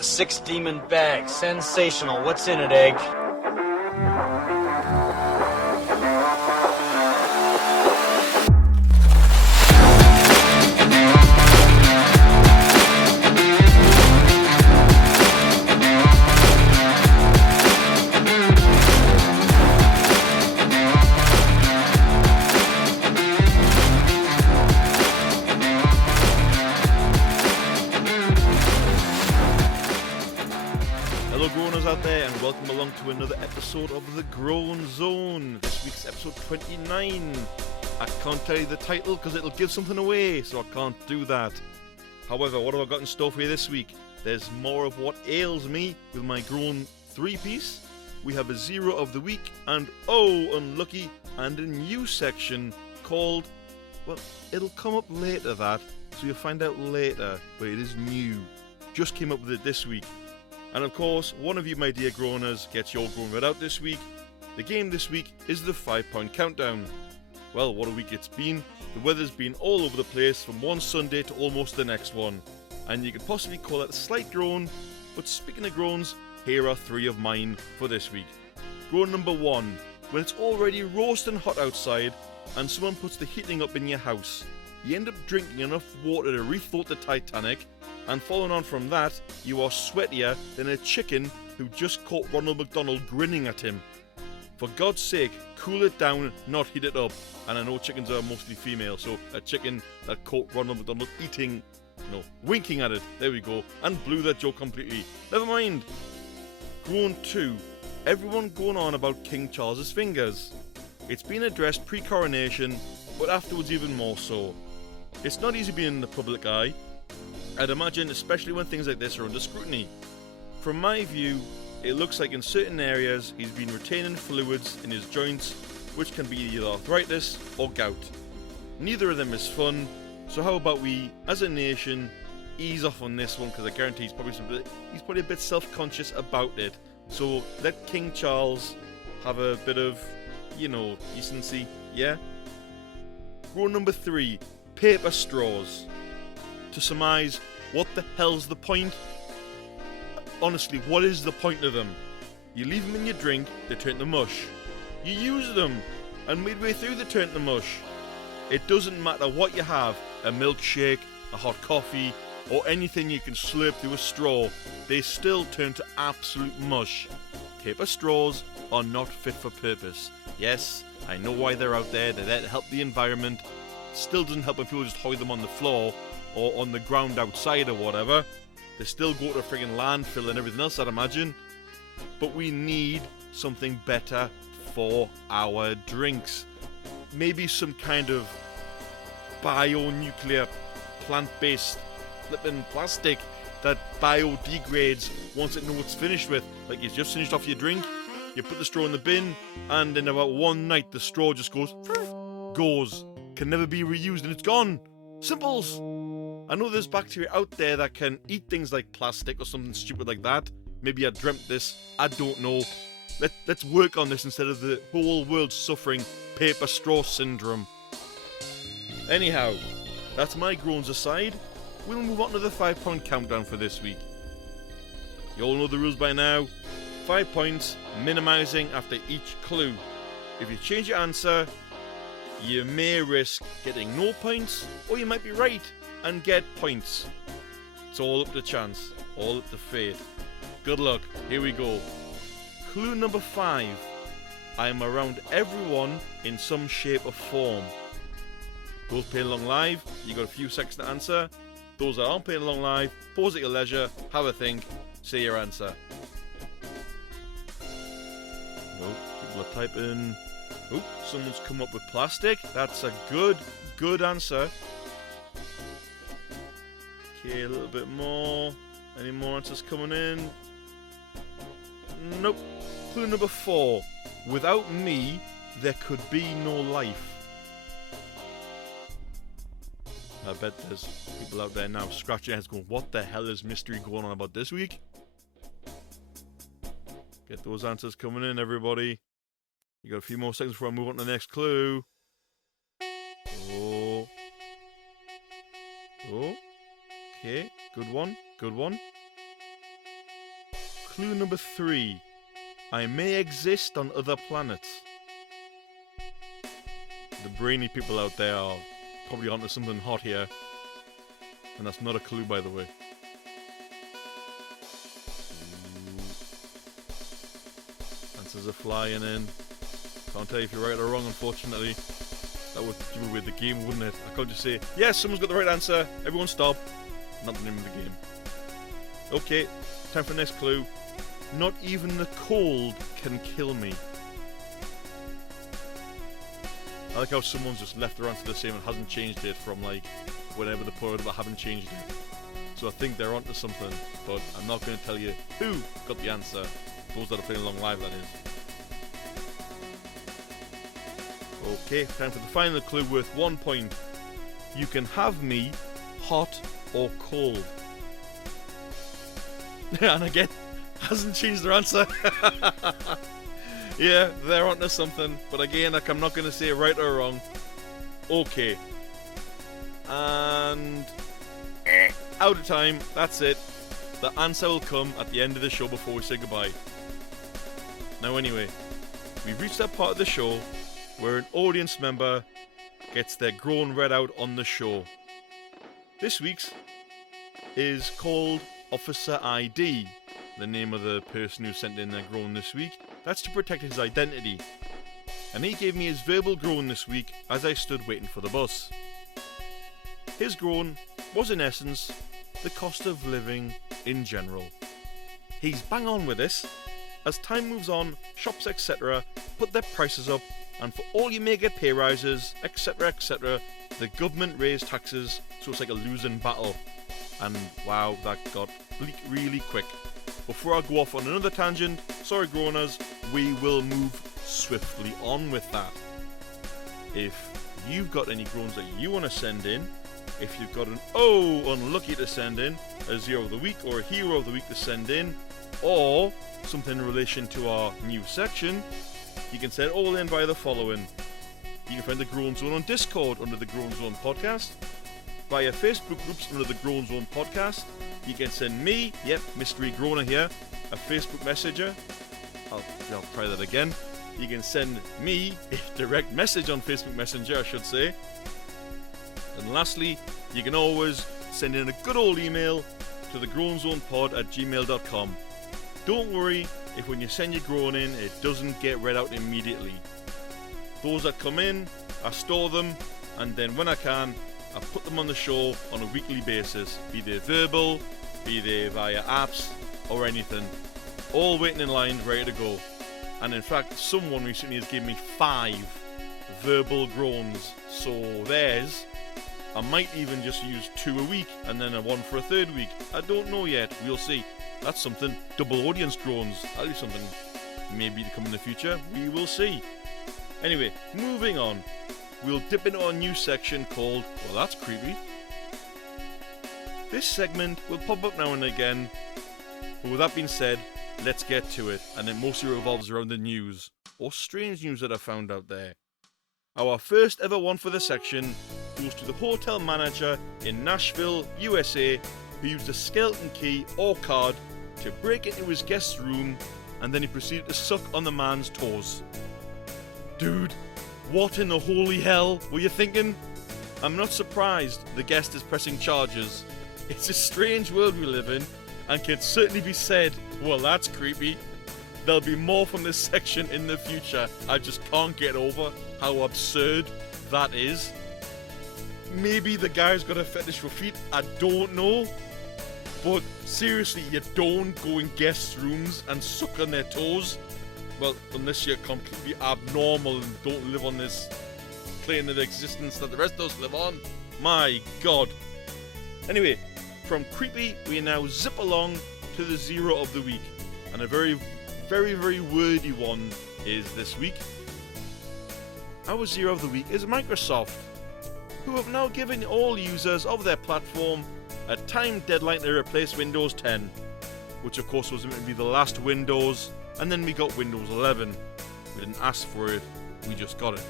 A 6-demon bag. Sensational. What's in it, Egg? Hello Groaners out there and welcome along to another episode of the Groan Zone. This week's episode 29. I can't tell you the title because it'll give something away, so I can't do that. However, what have I got in store for you this week? There's more of what ails me with my Groan 3-piece. We have a Zero of the Week and Ohhhh Unlucky, and a new section called, well, it'll come up later that, so you'll find out later, but it is new. Just came up with it this week. And of course, one of you, my dear groaners, gets your groan read out this week. The game this week is the 5-point countdown. Well, what a week it's been. The weather's been all over the place from one Sunday to almost the next one. And you could possibly call that a slight groan, but speaking of groans, here are 3 of mine for this week. Groan number 1, when it's already roasting hot outside and someone puts the heating up in your house. You end up drinking enough water to refloat the Titanic, and following on from that, you are sweatier than a chicken who just caught Ronald McDonald grinning at him. For God's sake, cool it down, not heat it up. And I know chickens are mostly female, so a chicken that caught Ronald McDonald winking at it, there we go, and blew that joke completely. Never mind. Groan 2, everyone going on about King Charles's fingers. It's been addressed pre-coronation, but afterwards even more so. It's not easy being in the public eye, I'd imagine, especially when things like this are under scrutiny. From my view, it looks like in certain areas he's been retaining fluids in his joints, which can be either arthritis or gout. Neither of them is fun, so how about we, as a nation, ease off on this one, because I guarantee he's probably a bit self-conscious about it. So let King Charles have a bit of, decency, yeah? Groan number 3, paper straws. To surmise, what the hell's the point? Honestly, what is the point of them? You leave them in your drink, they turn to mush. You use them, and midway through they turn to mush. It doesn't matter what you have, a milkshake, a hot coffee, or anything you can slurp through a straw, they still turn to absolute mush. Paper straws are not fit for purpose. Yes, I know why they're out there, they're there to help the environment. Still doesn't help when people just hoy them on the floor or on the ground outside or whatever. They still go to a friggin' landfill and everything else, I'd imagine. But we need something better for our drinks. Maybe some kind of bionuclear plant-based flippin' plastic that biodegrades once it knows what it's finished with. Like, you just finished off your drink, you put the straw in the bin, and in about one night the straw just goes, can never be reused, and it's gone. Simples. I know there's bacteria out there that can eat things like plastic or something stupid like that. Maybe I dreamt this, I don't know. Let's work on this instead of the whole world suffering paper straw syndrome. Anyhow, that's my groans aside. We'll move on to the 5-point countdown for this week. You all know the rules by now. 5 points, minimising after each clue. If you change your answer, you may risk getting no points, or you might be right and get points. It's all up to chance, all up to fate. Good luck, here we go. Clue number 5. I am around everyone in some shape or form. Those playing along live, you got a few seconds to answer. Those that aren't playing along live, pause at your leisure, have a think, say your answer. Nope, people are typing. Oh, someone's come up with plastic. That's a good answer. Okay, a little bit more. Any more answers coming in? Nope. Clue number 4. Without me, there could be no life. I bet there's people out there now scratching their heads going, what the hell is mystery going on about this week? Get those answers coming in, everybody. You got a few more seconds before I move on to the next clue. Oh. Okay, good one. Clue number 3. I may exist on other planets. The brainy people out there are probably onto something hot here. And that's not a clue, by the way. Answers are flying in. Can't tell you if you're right or wrong, unfortunately. That would give away the game, wouldn't it? I can't just say, yes, someone's got the right answer, everyone stop. Not the name of the game. Okay, time for the next clue. Not even the cold can kill me. I like how someone's just left their answer the same and hasn't changed it from like whenever they put it, but haven't changed it. So I think they're onto something, but I'm not going to tell you who got the answer. Those that are playing along live, that is. Okay, time for the final clue worth 1 point. You can have me hot or cold. And again, hasn't changed their answer. Yeah, they're onto something, but again, like, I'm not going to say right or wrong. Okay. And out of time, that's it. The answer will come at the end of the show before we say goodbye. Now anyway, we've reached that part of the show where an audience member gets their groan read out on the show. This week's is called Officer ID, the name of the person who sent in their groan this week. That's to protect his identity. And he gave me his verbal groan this week as I stood waiting for the bus. His groan was in essence the cost of living in general. He's bang on with this. As time moves on, shops etc. put their prices up, and for all you may get pay rises, etc, etc, the government raised taxes, so it's like a losing battle. And wow, that got bleak really quick. Before I go off on another tangent, sorry groaners, we will move swiftly on with that. If you've got any groans that you want to send in, if you've got an Ohhh Unlucky to send in, a Zero of the Week or a Hero of the Week to send in, or something in relation to our new section, you can send it all in via the following. You can find the Groan Zone on Discord under the Groan Zone Podcast, via Facebook groups under the Groan Zone Podcast. You can send me, yep, Mystery Groaner here, a Facebook messenger. I'll try that again. You can send me a direct message on Facebook Messenger, I should say. And lastly, you can always send in a good old email to thegroanzonepod@gmail.com. Don't worry if when you send your groan in, it doesn't get read out immediately. Those that come in, I store them, and then when I can, I put them on the show on a weekly basis, be they verbal, be they via apps, or anything. All waiting in line, ready to go. And in fact, someone recently has given me 5 verbal groans, so there's... I might even just use 2 a week, and then a 1 for a 3rd week. I don't know yet, we'll see. That's something, double audience groans. That'll be something maybe to come in the future, we will see. Anyway, moving on. We'll dip into our new section called, well, that's creepy. This segment will pop up now and again, but with that being said, let's get to it, and it mostly revolves around the news, or strange news that I found out there. Our first ever one for the section goes to the hotel manager in Nashville, USA, who used a skeleton key or card to break into his guest's room, and then he proceeded to suck on the man's toes. Dude, what in the holy hell were you thinking? I'm not surprised the guest is pressing charges. It's a strange world we live in, and can certainly be said, well, that's creepy. There'll be more from this section in the future. I just can't get over how absurd that is. Maybe the guy's got a fetish for feet, I don't know. But seriously, you don't go in guest rooms and suck on their toes. Well, unless you're completely abnormal and don't live on this plane of existence that the rest of us live on. My God. Anyway, from creepy, we now zip along to the Zero of the Week. And a very, very, very wordy one is this week. Our Zero of the Week is Microsoft, who have now given all users of their platform a time deadline to replace Windows 10, which of course was meant to be the last Windows, and then we got Windows 11. We didn't ask for it, we just got it.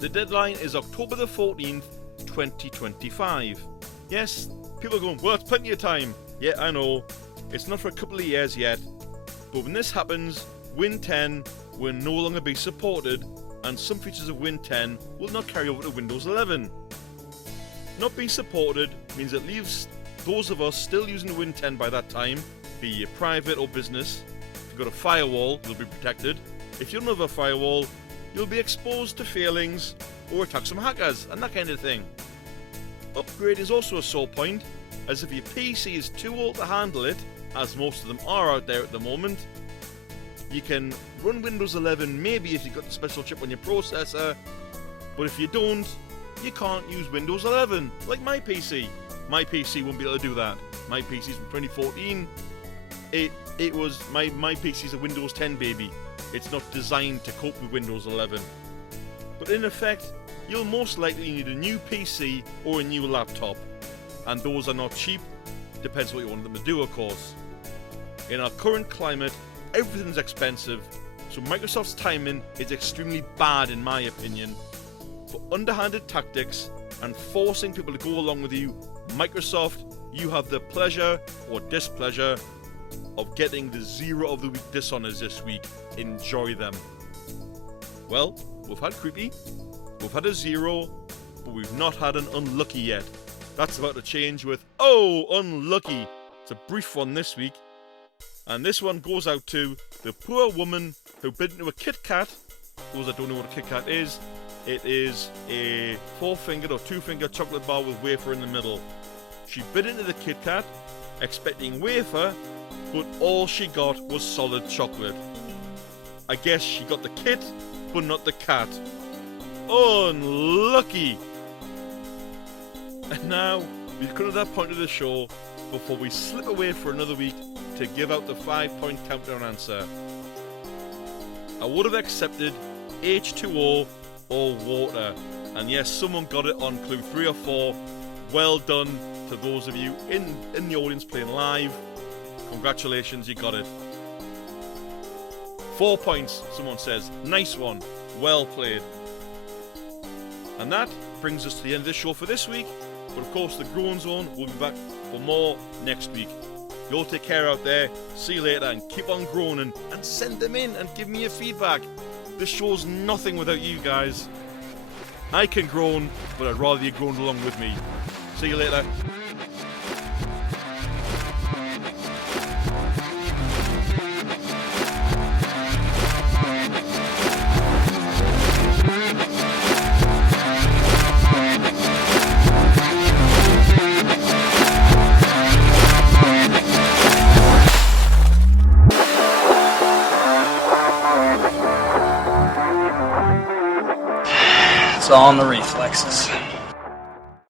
The deadline is October the 14th, 2025. Yes, people are going, well, that's plenty of time. Yeah, I know. It's not for a couple of years yet, but when this happens, Win 10 will no longer be supported, and some features of Win 10 will not carry over to Windows 11. Not being supported means it leaves those of us still using Win 10 by that time, be it private or business. If you've got a firewall, you'll be protected. If you don't have a firewall, you'll be exposed to failings or attacks from hackers and that kind of thing. Upgrade is also a sore point, as if your PC is too old to handle it, as most of them are out there at the moment, you can run Windows 11 maybe if you've got the special chip on your processor, but if you don't, you can't use Windows 11, like my PC. My PC won't be able to do that. My PC's from 2014. It was my PC's a Windows 10 baby. It's not designed to cope with Windows 11. But in effect, you'll most likely need a new PC or a new laptop, and those are not cheap. Depends what you want them to do, of course. In our current climate, everything's expensive, so Microsoft's timing is extremely bad in my opinion. For underhanded tactics and forcing people to go along with you, Microsoft, you have the pleasure or displeasure of getting the Zero of the Week dishonors this week. Enjoy them. Well, we've had Creepy, we've had a Zero, but we've not had an Unlucky yet. That's about to change with Ohhh Unlucky. It's a brief one this week. And this one goes out to the poor woman who bit into a Kit Kat. Those that don't know what a Kit Kat is, it is a 4-fingered or 2-finger chocolate bar with wafer in the middle. She bit into the Kit Kat, expecting wafer, but all she got was solid chocolate. I guess she got the kit, but not the cat. Unlucky! And now, we've come to that point of the show before we slip away for another week to give out the 5-point countdown answer. I would have accepted H2O or water, and yes, someone got it on clue 3 or 4. Well done to those of you in the audience playing live. Congratulations, you got it. 4 points, someone says. Nice one. Well played. And that brings us to the end of this show for this week. But of course, the Groan Zone will be back for more next week. You all take care out there. See you later and keep on groaning. And send them in and give me your feedback. This show's nothing without you guys. I can groan, but I'd rather you groan along with me. See you later. It's all in the reflexes.